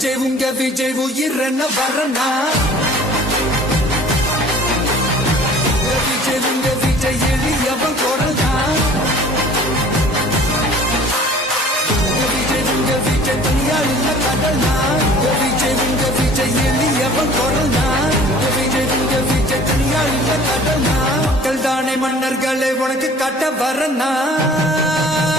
விஜய் உங்க விஜய் உயிரன வரனா விஜய் உங்க விஜய் எளியவன் குரல் தான் விஜய் உங்க விஜய் துணியா இல்ல கடல் தான் விஜய் உங்க விஜய் எளியவன் குரல் தான் விஜய் உங்க விஜய் துணியா இல்ல கடல் தான் மக்கள் தானே மன்னர்களை உனக்கு கட்ட வரனா